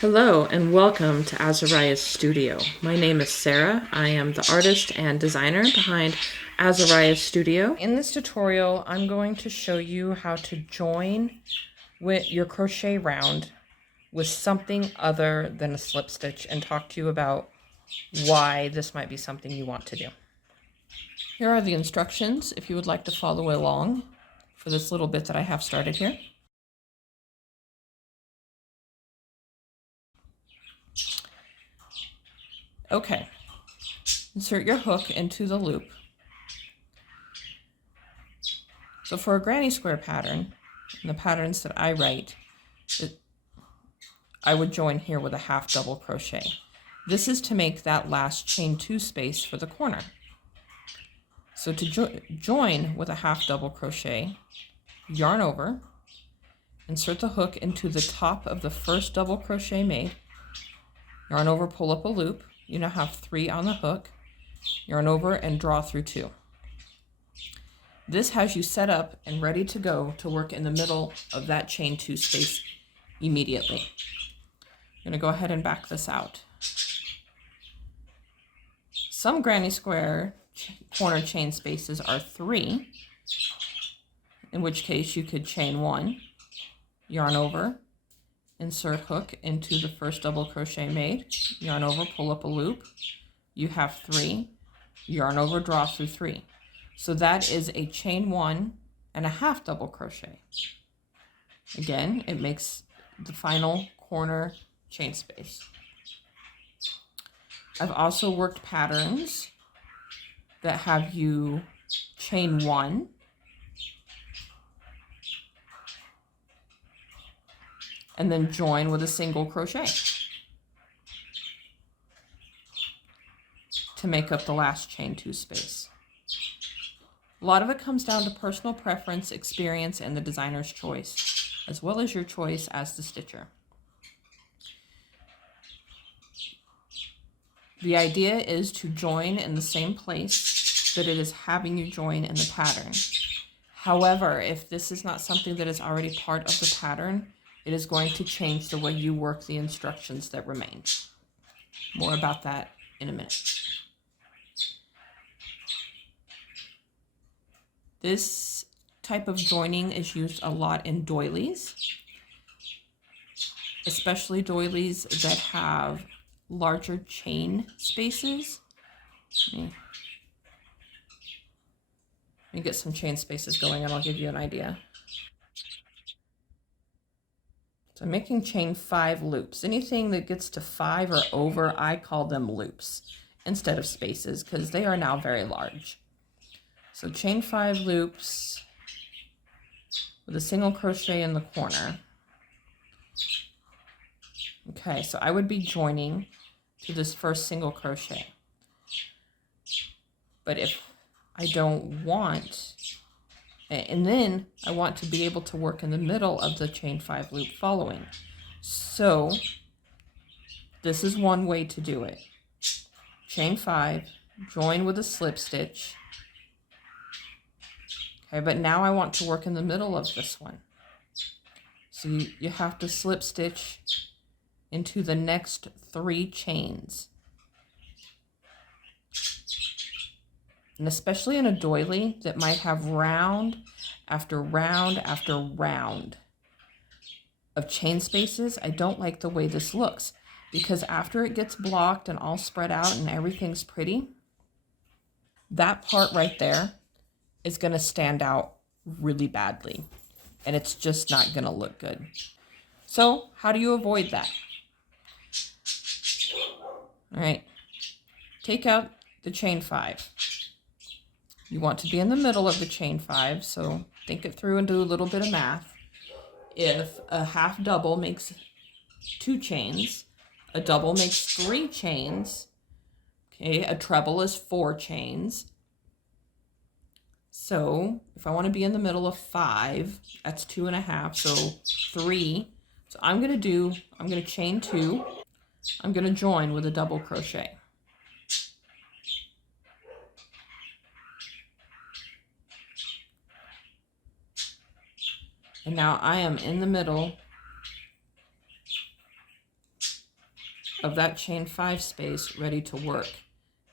Hello and welcome to Azariah's Studio. My name is Sarah. I am the artist and designer behind Azariah's Studio. In this tutorial, I'm going to show you how to join with your crochet round with something other than a slip stitch and talk to you about why this might be something you want to do. Here are the instructions if you would like to follow along for this little bit that I have started here. Okay, insert your hook into the loop. So for a granny square pattern, and the patterns that I write, I would join here with a half double crochet. This is to make that last chain 2 space for the corner. So to join with a half double crochet, yarn over, insert the hook into the top of the first double crochet made, yarn over, pull up a loop. You now have 3 on the hook, yarn over and draw through 2. This has you set up and ready to go to work in the middle of that chain 2 space immediately. I'm going to go ahead and back this out. Some granny square corner chain spaces are 3, in which case you could chain 1, yarn over, insert hook into the first double crochet made, yarn over, pull up a loop. You have 3, yarn over, draw through 3. So that is a chain 1 and a half double crochet. Again, it makes the final corner chain space. I've also worked patterns that have you chain 1, and then join with a single crochet to make up the last chain 2 space. A lot of it comes down to personal preference, experience, and the designer's choice, as well as your choice as the stitcher. The idea is to join in the same place that it is having you join in the pattern. However, if this is not something that is already part of the pattern, it is going to change the way you work the instructions that remain. More about that in a minute. This type of joining is used a lot in doilies, especially doilies that have larger chain spaces. Let me get some chain spaces going and I'll give you an idea. So I'm making chain 5 loops. Anything that gets to 5 or over, I call them loops instead of spaces because they are now very large. So chain 5 loops with a single crochet in the corner. Okay, so I would be joining to this first single crochet. But if I don't want, and then I want to be able to work in the middle of the chain 5 loop following. So this is one way to do it. Chain 5, join with a slip stitch. Okay, but now I want to work in the middle of this one. So you have to slip stitch into the next 3 chains. And especially in a doily that might have round after round after round of chain spaces, I don't like the way this looks because after it gets blocked and all spread out and everything's pretty, that part right there is going to stand out really badly and it's just not going to look good. So how do you avoid that? All right, take out the chain 5. You want to be in the middle of the chain 5, so think it through and do a little bit of math. If a half double makes 2 chains, a double makes 3 chains, okay, a treble is 4 chains. So if I want to be in the middle of 5, that's 2.5, so 3. So I'm going to chain 2, I'm going to join with a double crochet. And now I am in the middle of that chain 5 space ready to work.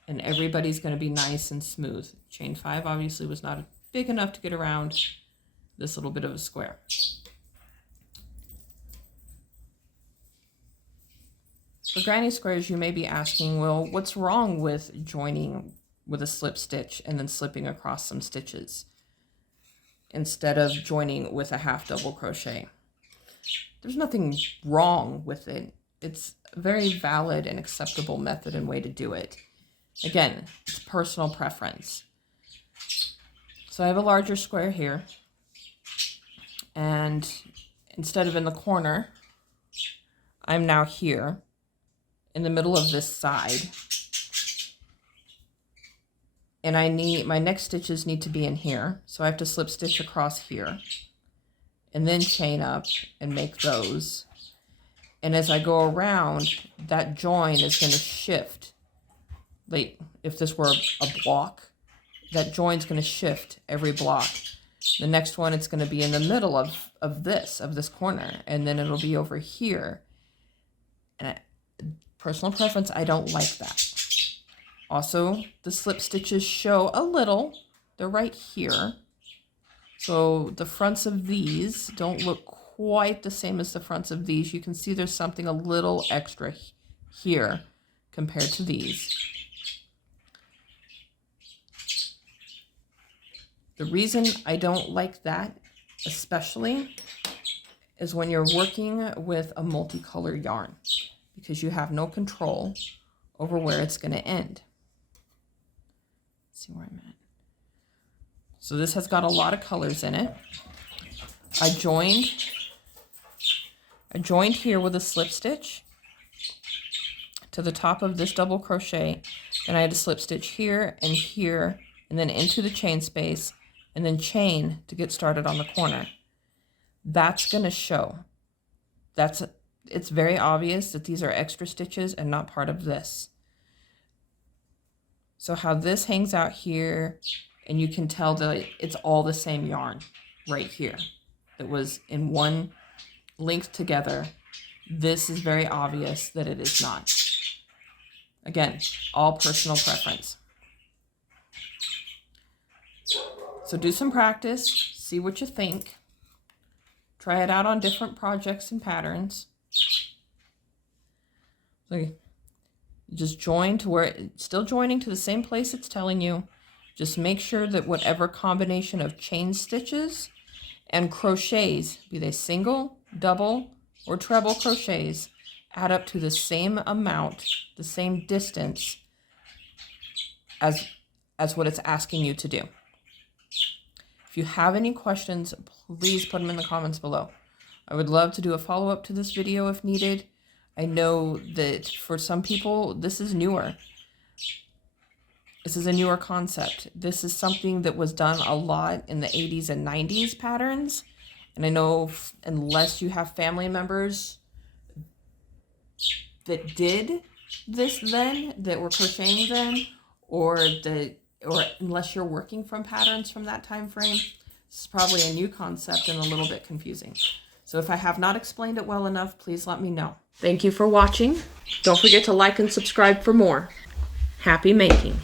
And everybody's going to be nice and smooth. Chain 5 obviously was not big enough to get around this little bit of a square. For granny squares, you may be asking, well, what's wrong with joining with a slip stitch and then slipping across some stitches instead of joining with a half double crochet? There's nothing wrong with it. It's a very valid and acceptable method and way to do it. Again, it's personal preference. So I have a larger square here, and instead of in the corner, I'm now here in the middle of this side, and I need my next stitches need to be in here, so I have to slip stitch across here and then chain up and make those. And as I go around, that join is going to shift. Like if this were a block, that join's going to shift every block. The next one, it's going to be in the middle of this corner, and then it'll be over here. And personal preference, I don't like that. Also, the slip stitches show a little. They're right here. So the fronts of these don't look quite the same as the fronts of these. You can see there's something a little extra here compared to these. The reason I don't like that, especially, is when you're working with a multicolored yarn, because you have no control over where it's going to end. Let's see where I'm at. So this has got a lot of colors in it. I joined here with a slip stitch to the top of this double crochet, and I had to slip stitch here, and then into the chain space, and then chain to get started on the corner. That's going to show. It's very obvious that these are extra stitches and not part of this. So how this hangs out here, and you can tell that it's all the same yarn right here. It was in one linked together. This is very obvious that it is not. Again, all personal preference. So do some practice, see what you think. Try it out on different projects and patterns. So just join to where it's still joining to the same place it's telling you. Just make sure that whatever combination of chain stitches and crochets, be they single, double, or treble crochets, add up to the same amount, the same distance as what it's asking you to do. If you have any questions, please put them in the comments below. I would love to do a follow-up to this video if needed. I know that for some people, this is newer. This is a newer concept. This is something that was done a lot in the 80s and 90s patterns. And I know unless you have family members that did this then, that were crocheting then, or unless you're working from patterns from that time frame, this is probably a new concept and a little bit confusing. So if I have not explained it well enough, please let me know. Thank you for watching. Don't forget to like and subscribe for more. Happy making.